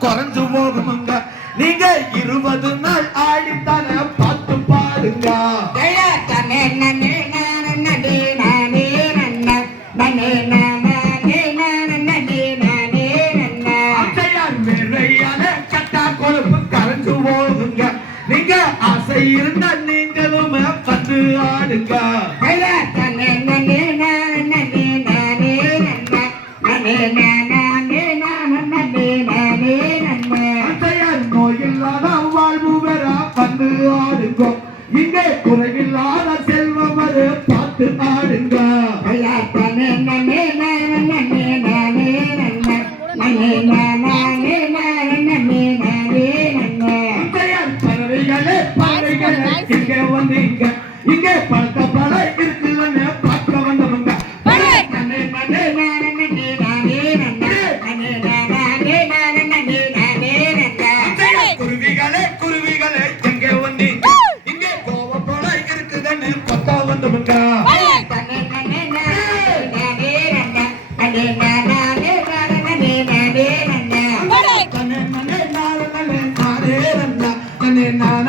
குறைஞ்சு போகுமுங்க நீங்க 20 நாள் ஆடித்தானே பார்த்து பாருங்க கட்டா கொழுப்பு கரைஞ்சு போகுங்க நீங்க ஆசை இருந்தா நீங்களும் பத்து ஆடுங்க இங்கே குறைவில்லாத செல்வம் அது பார்த்து ஆடுங்க பறவைகளே பறவைகளே இங்கே வந்தீங்க இங்கே பழக்க பழ இருக்குதுன்னு பார்க்க வந்தவங்க குருவிகளே குருவிகளே எங்கே வந்தீங்க கொத்தா வந்தவங்க நானே